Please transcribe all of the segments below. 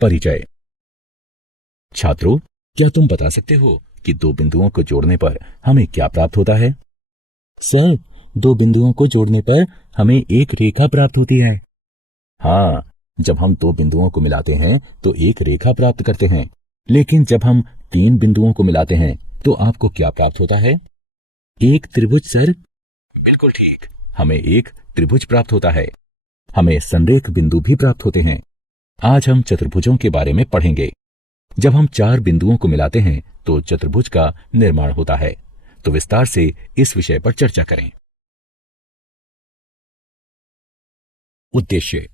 परिचय। छात्रों, क्या तुम बता सकते हो कि दो बिंदुओं को जोड़ने पर हमें क्या प्राप्त होता है? सर, दो बिंदुओं को जोड़ने पर हमें एक रेखा प्राप्त होती है। हाँ, जब हम दो बिंदुओं को मिलाते हैं तो एक रेखा प्राप्त करते हैं। लेकिन जब हम तीन बिंदुओं को मिलाते हैं तो आपको क्या प्राप्त होता है? एक त्रिभुज सर। बिल्कुल ठीक, हमें एक त्रिभुज प्राप्त होता है। हमें संरेख बिंदु भी प्राप्त होते हैं। आज हम चतुर्भुजों के बारे में पढ़ेंगे। जब हम चार बिंदुओं को मिलाते हैं तो चतुर्भुज का निर्माण होता है। तो विस्तार से इस विषय पर चर्चा करें। उद्देश्य।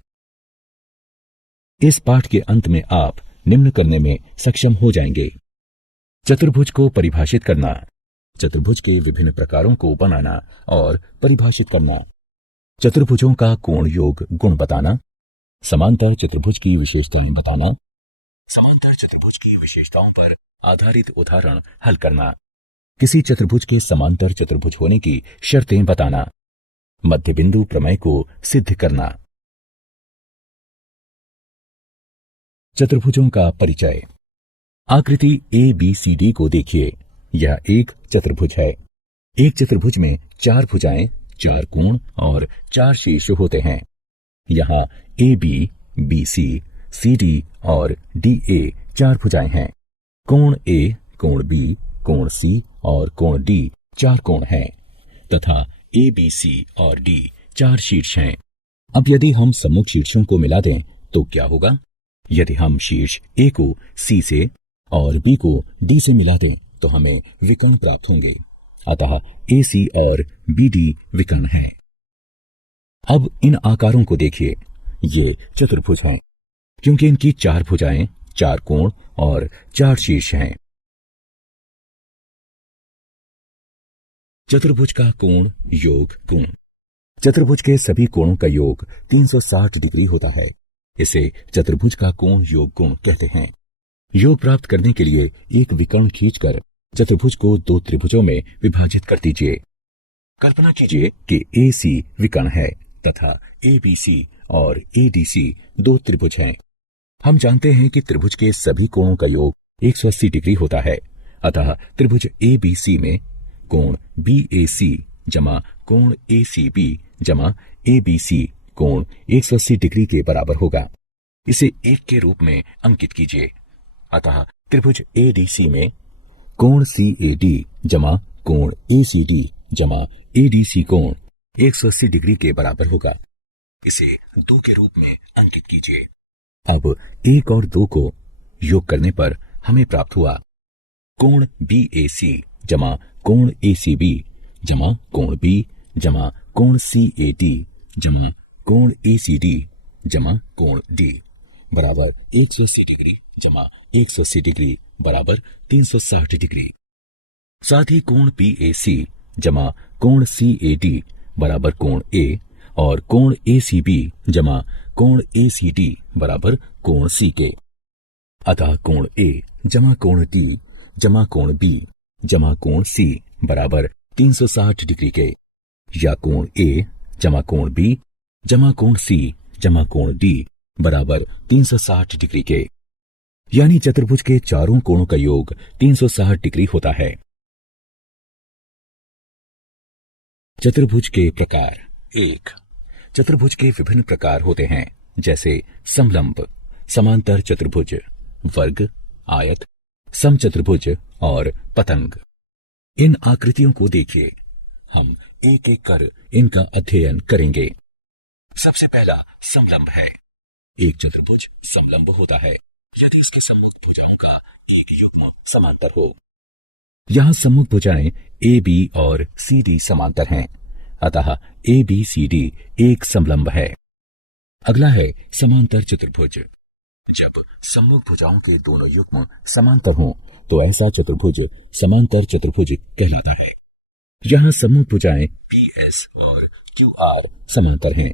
इस पाठ के अंत में आप निम्न करने में सक्षम हो जाएंगे: चतुर्भुज को परिभाषित करना, चतुर्भुज के विभिन्न प्रकारों को बनाना और परिभाषित करना, चतुर्भुजों का कोण योग गुण बताना, समांतर चतुर्भुज की विशेषताएं बताना, समांतर चतुर्भुज की विशेषताओं पर आधारित उदाहरण हल करना, किसी चतुर्भुज के समांतर चतुर्भुज होने की शर्तें बताना, मध्य बिंदु प्रमेय को सिद्ध करना। चतुर्भुजों का परिचय। आकृति ABCD को देखिए। यह एक चतुर्भुज है। एक चतुर्भुज में चार भुजाएं, चार कोण और चार शीर्ष होते हैं। यहाँ AB, BC, CD और DA चार भुजाएं हैं। कोण A, कोण B, कोण C और कोण D चार कोण हैं तथा ABC और D चार शीर्ष हैं। अब यदि हम सम्मुख शीर्षों को मिला दें तो क्या होगा? यदि हम शीर्ष A को C से और B को D से मिला दें तो हमें विकर्ण प्राप्त होंगे। अतः AC और BD विकर्ण हैं। अब इन आकारों को देखिए। ये चतुर्भुज हैं क्योंकि इनकी चार भुजाएं, चार कोण और चार शीर्ष हैं। चतुर्भुज का कोण योग गुण। चतुर्भुज के सभी कोणों का योग 360 डिग्री होता है। इसे चतुर्भुज का कोण योग गुण कहते हैं। योग प्राप्त करने के लिए एक विकर्ण खींचकर चतुर्भुज को दो त्रिभुजों में विभाजित कर दीजिए। कल्पना कीजिए कि AC विकर्ण है तथा ABC और ADC दो त्रिभुज हैं। हम जानते हैं कि त्रिभुज के सभी कोणों का योग 180 डिग्री होता है। अतः त्रिभुज ABC में कोण BAC जमा कोण ACB जमा ABC कोण 180 डिग्री के बराबर होगा। इसे एक के रूप में अंकित कीजिए। अतः त्रिभुज ADC में कोण CAD जमा कोण ACD जमा ADC कोण 180 डिग्री के बराबर होगा। इसे 2 के रूप में अंकित कीजिए। अब 1 और 2 को योग करने पर हमें प्राप्त हुआ कोण BAC जमा कोण ACB जमा कोण B जमा कोण CAD जमा कोण ACD जमा कोण D बराबर 180 डिग्री जमा 180 डिग्री बराबर 360 डिग्री। साथ ही कोण PAC जमा कोण CAD बराबर कोण A और कोण ACB जमा कोण ACD बराबर कोण C के। अतः कोण A जमा कोण D जमा कोण B जमा कोण C बराबर 360 डिग्री के, या कोण A जमा कोण B जमा कोण C जमा कोण D बराबर 360 डिग्री के। यानी चतुर्भुज के चारों कोणों का योग 360 डिग्री होता है। चतुर्भुज के प्रकार। 1. चतुर्भुज के विभिन्न प्रकार होते हैं, जैसे समलंब, समांतर चतुर्भुज, वर्ग, आयत, समचतुर्भुज और पतंग। इन आकृतियों को देखिए। हम एक एक कर इनका अध्ययन करेंगे। सबसे पहला समलंब है। एक चतुर्भुज समलंब होता है यदि इसके सम्मुख भुजाओं का एक युग्म समांतर हो। यहाँ सम्मुख भुजाएं AB और CD समांतर हैं, अतः ABCD एक समलंब है। अगला है समांतर चतुर्भुज। जब सम्मुख भुजाओं के दोनों युग्म समांतर हों तो ऐसा चतुर्भुज समांतर चतुर्भुज कहलाता है। यहाँ सम्मुख भुजाएं PS और QR समांतर हैं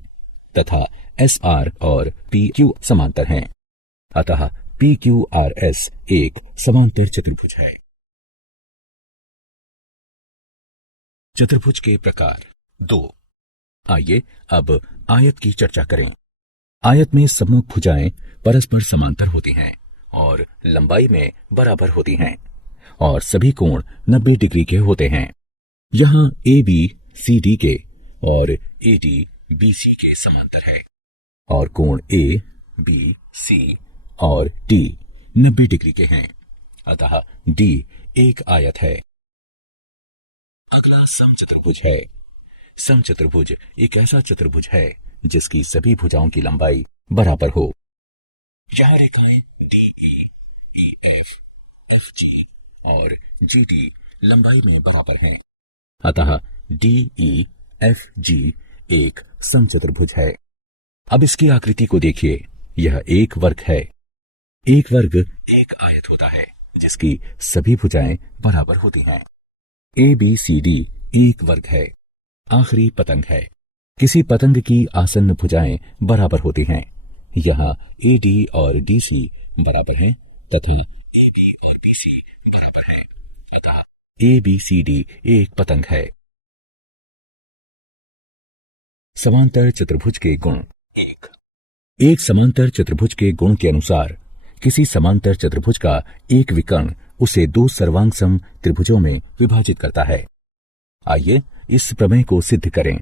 तथा SR और PQ समांतर हैं, अतः PQRS एक समांतर चतुर्भुज है। चतुर्भुज के प्रकार। 2. आइए अब आयत की चर्चा करें। आयत में सम्मुख भुजाएं परस्पर समांतर होती हैं और लंबाई में बराबर होती हैं और सभी कोण 90 डिग्री के होते हैं। यहाँ ए बी सी डी के और ए डी बी सी के समांतर है और कोण ए बी सी और डी 90 डिग्री के हैं, अतः डी एक आयत है। अगला समचतुर्भुज है। समचतुर्भुज एक ऐसा चतुर्भुज है जिसकी सभी भुजाओं की लंबाई बराबर हो। यह रेखाएं D E F F G और जी डी लंबाई में बराबर हैं, अतः डी ई एफ जी एक समचतुर्भुज है। अब इसकी आकृति को देखिए, यह एक वर्ग है। एक वर्ग एक आयत होता है जिसकी सभी भुजाएं बराबर होती हैं। ए बी सी डी एक वर्ग है। आखिरी पतंग है। किसी पतंग की आसन्न भुजाएं बराबर होती हैं। यहाँ ए डी और डी सी बराबर हैं तथा ए बी और बी सी बराबर है, अतः ए बी सी डी एक पतंग है। समांतर चतुर्भुज के गुण। एक समांतर चतुर्भुज के गुण के अनुसार किसी समांतर चतुर्भुज का एक विकर्ण उसे दो सर्वांगसम त्रिभुजों में विभाजित करता है। आइए इस प्रमेय को सिद्ध करें।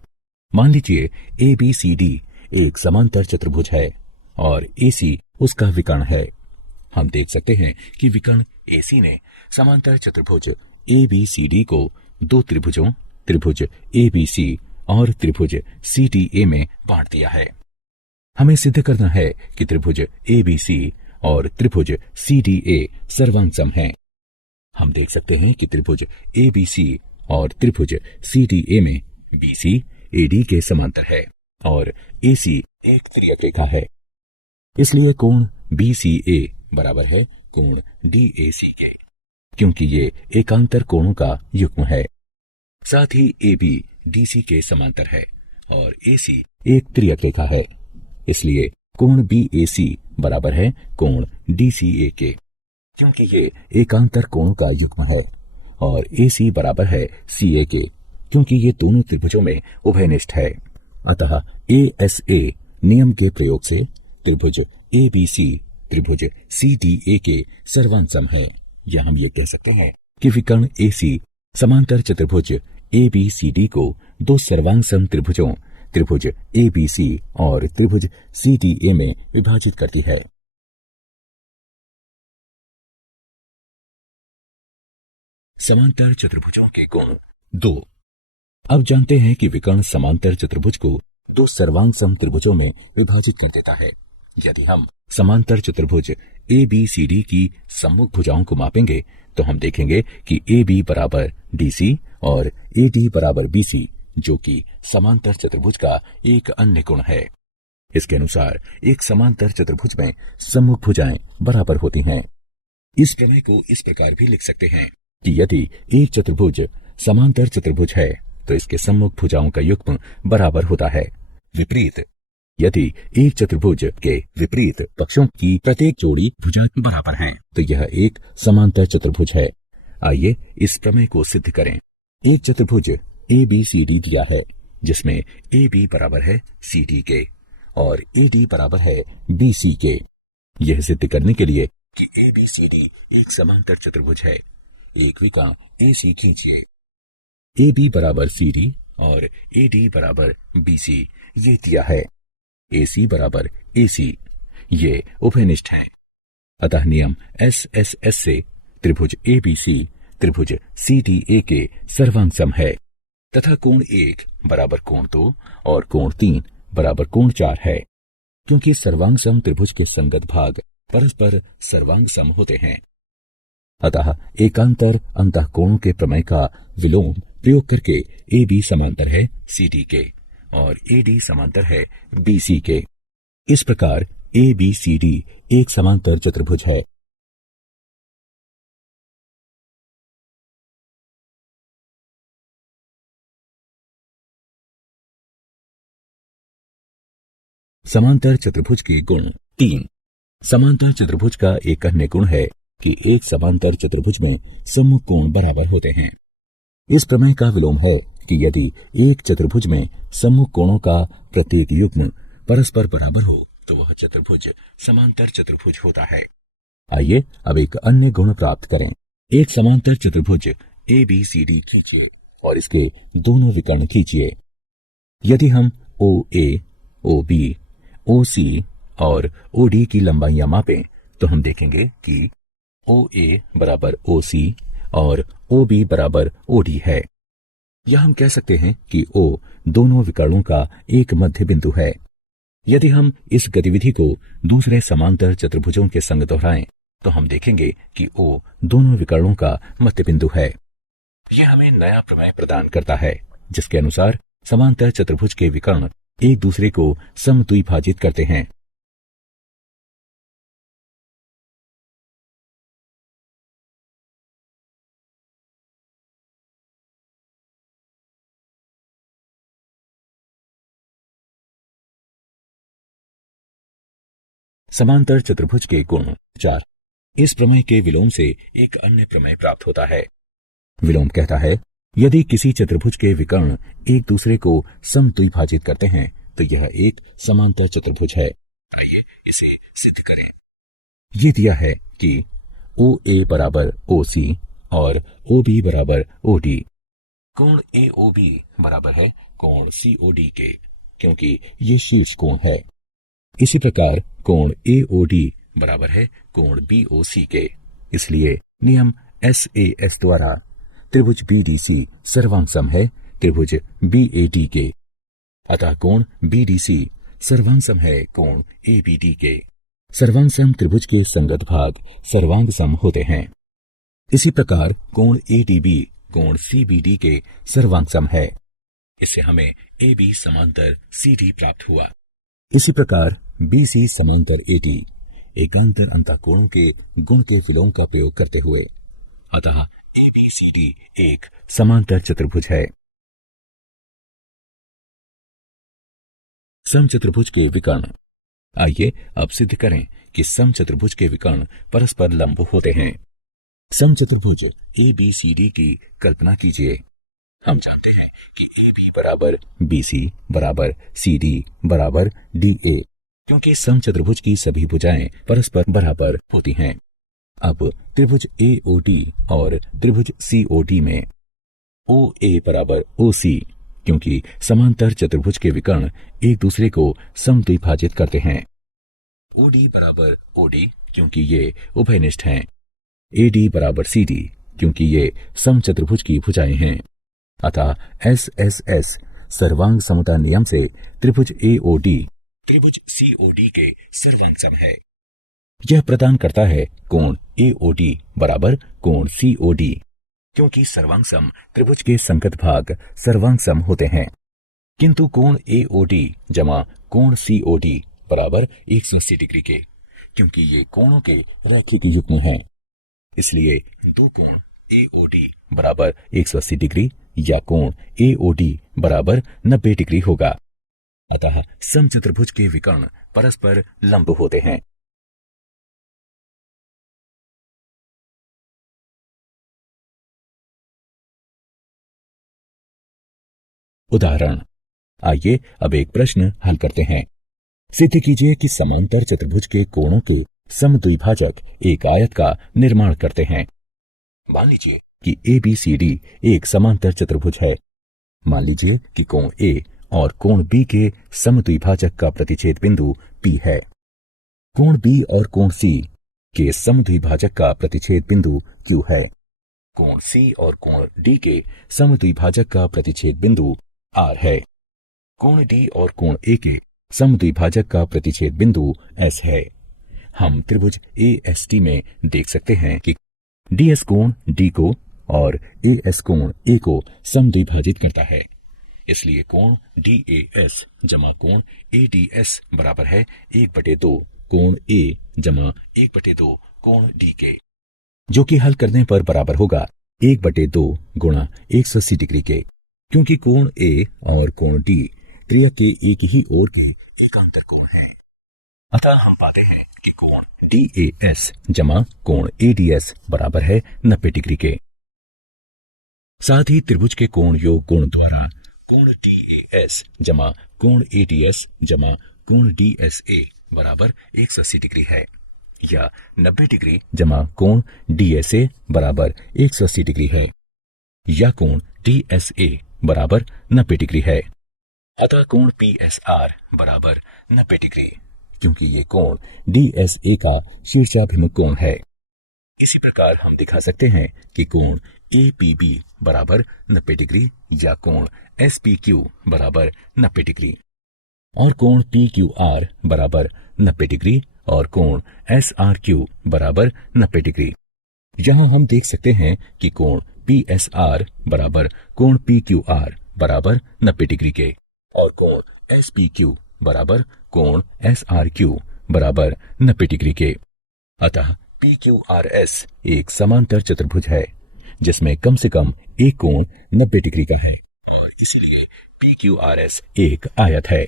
मान लीजिए ए बी सी डी एक समांतर चतुर्भुज है और ए सी उसका विकर्ण है। हम देख सकते हैं कि विकर्ण ए सी ने समांतर चतुर्भुज ए बी सी डी को दो त्रिभुजों त्रिभुज ए बी सी और त्रिभुज सी डी ए में बांट दिया है। हमें सिद्ध करना है कि त्रिभुज ए बी सी और त्रिभुज सी डी ए सर्वांगसम हैं। हम देख सकते हैं कि त्रिभुज ए बी सी और त्रिभुज सी डी ए में बी सी ए डी के समांतर है और ए सी एक तिर्यक रेखा है। इसलिए कोण बी सी ए बराबर है कोण डी ए सी के, क्योंकि ये एकांतर कोणों का युग्म है। साथ ही ए बी डी सी के समांतर है और ए सी एक तिर्यक रेखा है। इसलिए कोण बी ए सी बराबर है कोण डी सी ए के, क्योंकि ये एकांतर कोणों का युग्म है। और ए सी बराबर है सी ए के, क्योंकि ये दोनों त्रिभुजों में उभयनिष्ठ है। अतः ए एस ए नियम के प्रयोग से त्रिभुज ए बी सी त्रिभुज सी डी ए के सर्वांगसम है। या हम ये कह सकते हैं कि विकर्ण ए सी समांतर चतुर्भुज ए बी सी डी को दो सर्वांगसम त्रिभुजों त्रिभुज ए बी सी और त्रिभुज सी डी ए में विभाजित करती है। समांतर चतुर्भुजों के गुण। 2। अब जानते हैं कि विकर्ण समांतर चतुर्भुज को दो सर्वांगसम त्रिभुजों में विभाजित कर देता है। यदि हम समांतर चतुर्भुज ए बी सी डी की सम्मुख भुजाओं को मापेंगे तो हम देखेंगे कि ए बी बराबर डी सी और ए डी बराबर बी सी, जो कि समांतर चतुर्भुज का एक अन्य गुण है। इसके अनुसार एक समांतर चतुर्भुज में सम्मुख भुजाएं बराबर होती हैं। इस प्रमेय को इस प्रकार भी लिख सकते हैं कि यदि एक चतुर्भुज समांतर चतुर्भुज है तो इसके सम्मुख भुजाओं का युग्म बराबर होता है। विपरीत, यदि एक चतुर्भुज के विपरीत पक्षों की प्रत्येक जोड़ी भुजा बराबर हैं तो यह एक समांतर चतुर्भुज है। आइए इस प्रमेय को सिद्ध करें। एक चतुर्भुज ए बी सी डी दिया है जिसमें ए बी बराबर है सी डी के और ए डी बराबर है बी सी के। यह सिद्ध करने के लिए कि ए बी सी डी एक समांतर चतुर्भुज है, एक विकर्ण ए सी खींचिए। ए बी बराबर सी डी और ए डी बराबर बी सी ये दिया है। ए सी बराबर ए सी ये उभयनिष्ठ हैं। अतः नियम एस एस एस से त्रिभुज ए बी सी त्रिभुज सी डी ए के सर्वांगसम है तथा कोण 1 बराबर कोण 2 और कोण 3 बराबर कोण 4 है, क्योंकि सर्वांगसम त्रिभुज के संगत भाग परस्पर सर्वांगसम होते हैं। अतः एकांतर अंतःकोणों के प्रमेय का विलोम प्रयोग करके ए बी समांतर है सी डी के और ए डी समांतर है बी सी के। इस प्रकार ए बी सी डी एक समांतर चतुर्भुज है। समांतर चतुर्भुज के गुण। 3। समांतर चतुर्भुज का एक अन्य गुण है कि एक समांतर चतुर्भुज में सम्मुख कोण बराबर होते हैं। इस प्रमेय का विलोम है कि यदि एक चतुर्भुज में सम्मुख कोणों का प्रत्येक युग्म परस्पर बराबर हो तो वह चतुर्भुज समांतर चतुर्भुज होता है। आइए अब एक अन्य गुण प्राप्त करें। एक समांतर चतुर्भुज ABCD खींचिए और इसके दोनों विकर्ण खींचिए। यदि हम OA, OB, OC और OD की लंबाइयां मापें तो हम देखेंगे कि OA बराबर OC और OB बराबर OD है। या हम कह सकते हैं कि O दोनों विकर्णों का एक मध्य बिंदु है। यदि हम इस गतिविधि को दूसरे समांतर चतुर्भुजों के संग दोहराएं तो हम देखेंगे कि O दोनों विकर्णों का मध्य बिंदु है। यह हमें नया प्रमेय प्रदान करता है जिसके अनुसार समांतर चतुर्भुज के विकर्ण एक दूसरे को समद्विभाजित करते हैं। समांतर चतुर्भुज के गुण 4। इस प्रमेय के विलोम से एक अन्य प्रमेय प्राप्त होता है। विलोम कहता है यदि किसी चतुर्भुज के विकर्ण एक दूसरे को समद्विभाजित करते हैं तो यह एक समांतर चतुर्भुज है। आइए इसे सिद्ध करें। ये दिया है कि OA बराबर OC और OB बराबर OD। कोण AOB बराबर है कोण COD के, क्योंकि ये शीर्ष कोण है। इसी प्रकार कोण AOD बराबर है कोण BOC के। इसलिए नियम SAS द्वारा त्रिभुज BDC सर्वांग सम है त्रिभुज BAD के। अतः कोण BDC सर्वांग सम है कोण ABD के। सर्वांग सम त्रिभुज के संगत भाग सर्वांग सम होते हैं। इसी प्रकार कोण ADB कोण CBD के सर्वांग सम है। इससे हमें AB समांतर CD प्राप्त हुआ। इसी प्रकार BC समांतर AD एकांतर अंतःकोणों के गुण के विलोम का प्रयोग करते हुए, अतः ABCD एक समांतर चतुर्भुज है। समचतुर्भुज के विकर्ण। आइए अब सिद्ध करें कि समचतुर्भुज के विकर्ण परस्पर लंब होते हैं। समचतुर्भुज ABCD की कल्पना कीजिए। हम जानते हैं कि AB बराबर BC बराबर CD बराबर DA, क्योंकि समचतुर्भुज की सभी भुजाएं परस्पर बराबर होती हैं। अब त्रिभुज AOD और त्रिभुज COD में OA बराबर OC, क्योंकि समांतर चतुर्भुज के विकर्ण एक दूसरे को समद्विभाजित करते हैं। OD बराबर OD, क्योंकि ये उभयनिष्ठ हैं। AD बराबर CD, क्योंकि ये समचतुर्भुज की भुजाएं हैं। अतः SSS सर्वांग समता नियम से त्रिभुज AOD त्रिभुज COD के सर्वांग सम है। यह प्रदान करता है कोण AOD बराबर कोण COD, क्योंकि सर्वांग सम त्रिभुज के संगत भाग सर्वांग सम होते हैं। किंतु कोण AOD जमा कोण COD बराबर 180 डिग्री के, क्योंकि ये कोणों के रैखिक युग्म हैं। इसलिए दो कोण AOD बराबर 180 डिग्री या कोण AOD बराबर 90 डिग्री होगा। अतः समचतुर्भुज के विकर्ण परस्पर लंब होते हैं। उदाहरण। आइए अब एक प्रश्न हल करते हैं। सिद्ध कीजिए कि समांतर चतुर्भुज के कोणों के समद्विभाजक एक आयत का निर्माण करते हैं। मान लीजिए कि ABCD एक समांतर चतुर्भुज है। मान लीजिए कि कोण A और कोण B के समद्विभाजक का प्रतिच्छेद बिंदु P है। कोण B और कोण C के समद्विभाजक का प्रतिच्छेद बिंदु Q है। कोण C और कोण D के समद्विभाजक का प्रतिच्छेद बिंदु R है। कोण D और कोण A के समद्विभाजक का प्रतिच्छेद बिंदु S है। हम त्रिभुज AST में देख सकते हैं कि DS कोण D को और AS कोण A को समद्विभाजित करता है। इसलिए कोण DAS जमा कोण ADS बराबर है 1/2 कोण A जमा 1/2 कोण D के, जो कि हल करने पर बराबर होगा 1/2 गुणा 180 डिग्री के, क्योंकि कोण A और कोण D त्रियक के एक ही ओर के एकांतर कोण है। अतः हम पाते हैं कि कोण DAS जमा कोण ADS बराबर है 90 डिग्री के। साथ ही त्रिभुज के कोण योग गुण द्वारा कोण DAS जमा कोण ADS जमा कोण DSA बराबर 180 डिग्री है, या 90 डिग्री जमा कोण DSA बराबर 180 डिग्री है, या कोण TSA बराबर 90 डिग्री है। अतः कोण PSR बराबर 90 डिग्री, क्योंकि ये कोण DSA का शीर्षाभिमुख कोण है। इसी प्रकार हम दिखा सकते हैं कि कोण APB बराबर 90 डिग्री या कोण SPQ बराबर 90 डिग्री, और कोण PQR बराबर 90 डिग्री और कोण SRQ बराबर 90 डिग्री। यहाँ हम देख सकते हैं कि कोण PSR बराबर कोण PQR बराबर 90 डिग्री के, और कोण SPQ बराबर कोण SRQ बराबर 90 डिग्री के। अतः PQRS एक समांतर चतुर्भुज है जिसमें कम से कम एक कोण 90 डिग्री का है, और इसीलिए PQRS एक आयत है।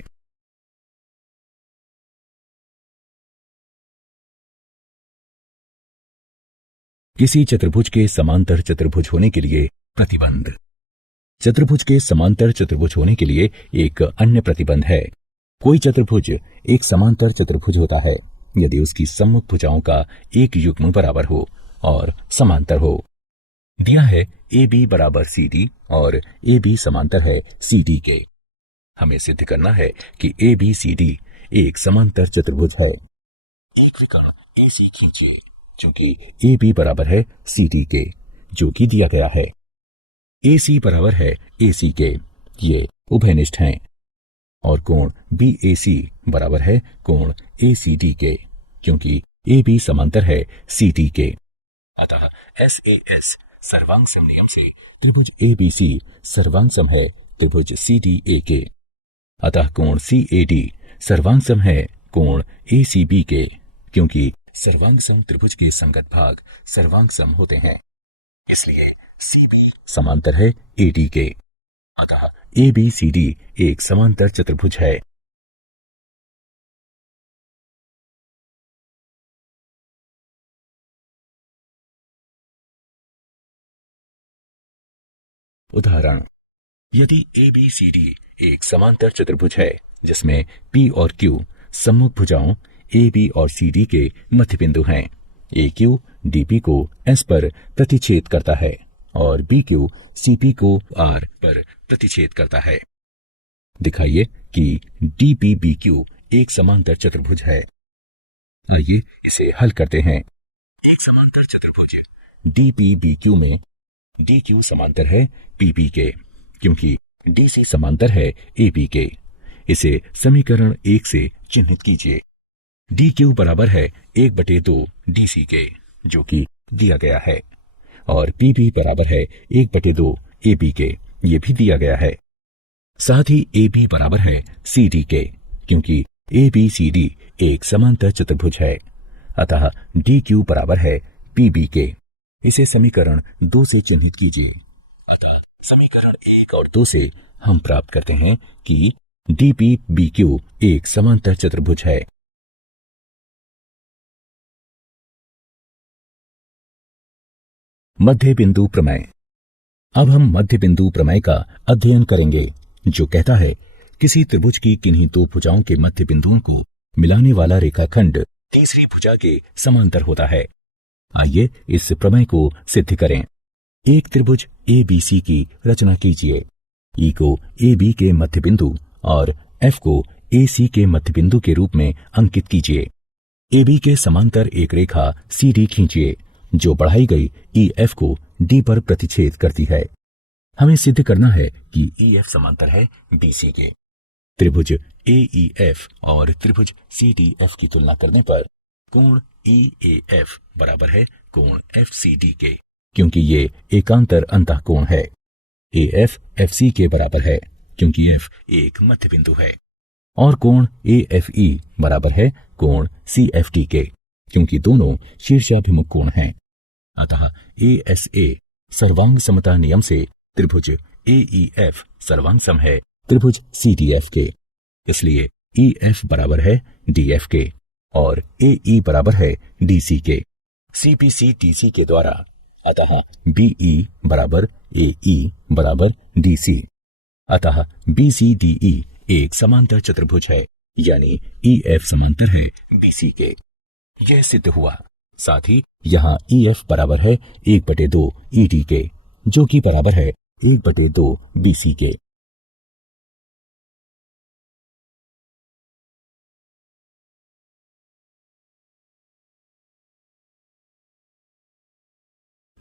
किसी चतुर्भुज के समांतर चतुर्भुज होने के लिए प्रतिबंध। चतुर्भुज के समांतर चतुर्भुज होने के लिए एक अन्य प्रतिबंध है। कोई चतुर्भुज एक समांतर चतुर्भुज होता है यदि उसकी सम्मुख भुजाओं का एक युग्म बराबर हो और समांतर हो। दिया है AB बराबर CD और AB समांतर है CD के। हमें सिद्ध करना है कि ABCD एक समांतर चतुर्भुज है। एक विकर्ण AC खींचिए, चूंकि AB बराबर है CD के, जो कि दिया गया है। AC बराबर है AC के, ये उभयनिष्ठ हैं, और कोण BAC बराबर है कोण ACD के, क्योंकि AB समांतर है CD के। अतः SAS सर्वांग सम नियम से त्रिभुज ABC सर्वांग सम है त्रिभुज CDA के। अतः कोण CAD सर्वांग सम है कोण ACB के, क्योंकि सर्वांग सम त्रिभुज के संगत भाग सर्वांग सम होते हैं, इसलिए CB समांतर है AD के। अतः ABCD एक समांतर चतुर्भुज है। उदाहरण, यदि ABCD एक समांतर चतुर्भुज है जिसमें P और Q सम्मुख भुजाओं AB और CD के मध्य बिंदु हैं। AQ DP को S पर प्रतिच्छेद करता है और BQ CP को R पर प्रतिच्छेद करता है। दिखाइए कि DPBQ एक समांतर चतुर्भुज है। आइए इसे हल करते हैं। एक समांतर चतुर्भुज DPBQ में DQ समांतर है PP के, क्योंकि DC समांतर है AB के। इसे समीकरण 1 से चिन्हित कीजिए। DQ बराबर है 1/2 DC के, जो कि दिया गया है, और PP बराबर है 1/2 AB के, ये भी दिया गया है। साथ ही AB बराबर है CD के, क्योंकि ABCD एक समांतर चतुर्भुज है। अतः DQ बराबर है PB के। इसे समीकरण 2 से चिन्हित कीजिए। अतः समीकरण 1 और 2 से हम प्राप्त करते हैं कि DPBQ एक समांतर चतुर्भुज है। मध्य बिंदु प्रमेय। अब हम मध्य बिंदु प्रमेय का अध्ययन करेंगे, जो कहता है किसी त्रिभुज की किन्हीं दो भुजाओं के मध्य बिंदुओं को मिलाने वाला रेखाखंड तीसरी भुजा के समांतर होता है। आइए इस प्रमेय को सिद्ध करें। एक त्रिभुज ABC की रचना कीजिए। E को AB के मध्य बिंदु और F को AC के मध्य बिंदु के रूप में अंकित कीजिए। AB के समांतर एक रेखा CD खींचिए, जो बढ़ाई गई EF को D पर प्रतिच्छेद करती है। हमें सिद्ध करना है कि EF समांतर है BC के। त्रिभुज AEF और त्रिभुज CDF की तुलना करने पर कोण EAF बराबर है कोण FCD के, क्योंकि ये एकांतर अंतःकोण है। AF FC के बराबर है, क्योंकि F एक मध्य बिंदु है, और कोण AFE बराबर है कोण CFD के, क्योंकि दोनों शीर्षाभिमुख कोण हैं। अतः ASA सर्वांग समता नियम से त्रिभुज AEF सर्वांग सम है त्रिभुज CDF के, इसलिए EF बराबर है DF के और AE बराबर है DC के। CBC DC के द्वारा अतः BE बराबर AE बराबर DC। अतः BCDE एक समांतर चतुर्भुज है यानी EF समांतर है BC के। यह सिद्ध हुआ। साथ ही यहाँ EF बराबर है 1/2 ED के, जो कि बराबर है 1/2 BC के।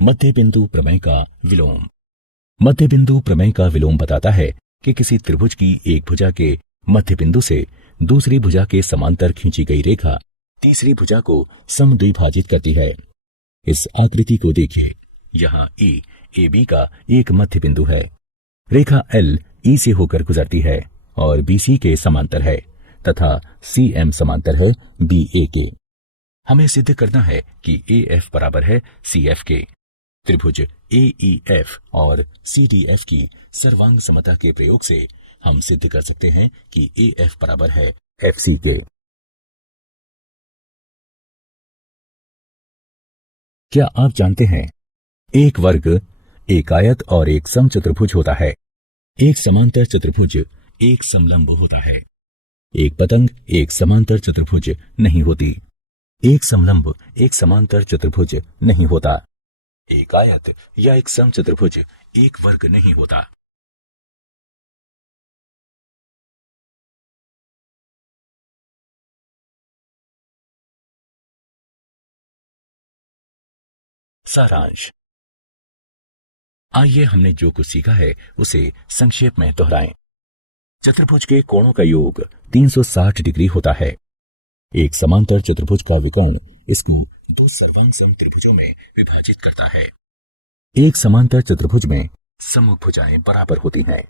मध्य बिंदु प्रमेय का विलोम। मध्य बिंदु प्रमेय का विलोम बताता है कि किसी त्रिभुज की एक भुजा के मध्य बिंदु से दूसरी भुजा के समांतर खींची गई रेखा तीसरी भुजा को समद्विभाजित करती है। इस आकृति को देखिए। यहाँ E AB का एक मध्य बिंदु है। रेखा L E से होकर गुजरती है और BC के समांतर है तथा CM समांतर है BA के। हमें सिद्ध करना है कि AF बराबर है CF के। त्रिभुज AEF और CDF की सर्वांग समता के प्रयोग से हम सिद्ध कर सकते हैं कि AF बराबर है FC के। क्या आप जानते हैं, एक वर्ग, एक आयत और एक समचतुर्भुज होता है। एक समांतर चतुर्भुज एक समलंब होता है। एक पतंग एक समांतर चतुर्भुज नहीं होती। एक समलंब एक समांतर चतुर्भुज नहीं होता। एक आयत या एक समचतुर्भुज एक वर्ग नहीं होता। सारांश। आइए हमने जो कुछ सीखा है उसे संक्षेप में दोहराएं। चतुर्भुज के कोणों का योग 360 डिग्री होता है। एक समांतर चतुर्भुज का विकर्ण इसको दो सर्वांग समत्रिभुजों में विभाजित करता है। एक समांतर चतुर्भुज में सम्मुख भुजाएं बराबर होती हैं,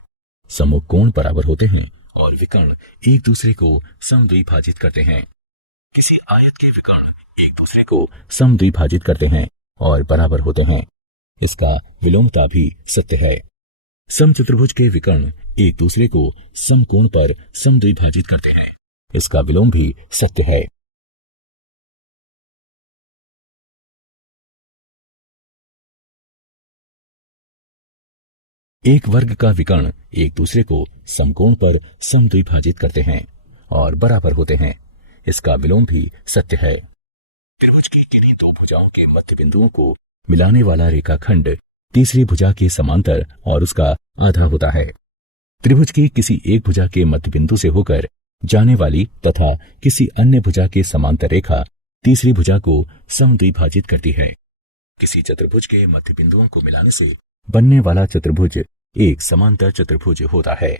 सम्मुख कोण बराबर होते हैं और विकर्ण एक दूसरे को समद्विभाजित करते हैं। किसी आयत के विकर्ण एक दूसरे को समद्विभाजित करते हैं और बराबर होते हैं। इसका विलोमता भी सत्य है। समचतुर्भुज के विकर्ण एक दूसरे को समकोण पर समद्विभाजित करते हैं। इसका विलोम भी सत्य है। एक वर्ग का विकर्ण एक दूसरे को समकोण पर समद्विभाजित करते हैं और बराबर होते हैं। इसका विलोम भी सत्य है। त्रिभुज की किन्हीं दो भुजाओं के मध्य बिंदुओं को मिलाने वाला रेखाखंड तीसरी भुजा के समांतर और उसका आधा होता है। त्रिभुज की किसी एक भुजा के मध्य बिंदु से होकर जाने वाली तथा किसी अन्य भुजा के समांतर रेखा तीसरी भुजा को समद्विभाजित करती है। किसी चतुर्भुज के मध्य बिंदुओं को मिलाने से बनने वाला चतुर्भुज एक समांतर चतुर्भुज होता है।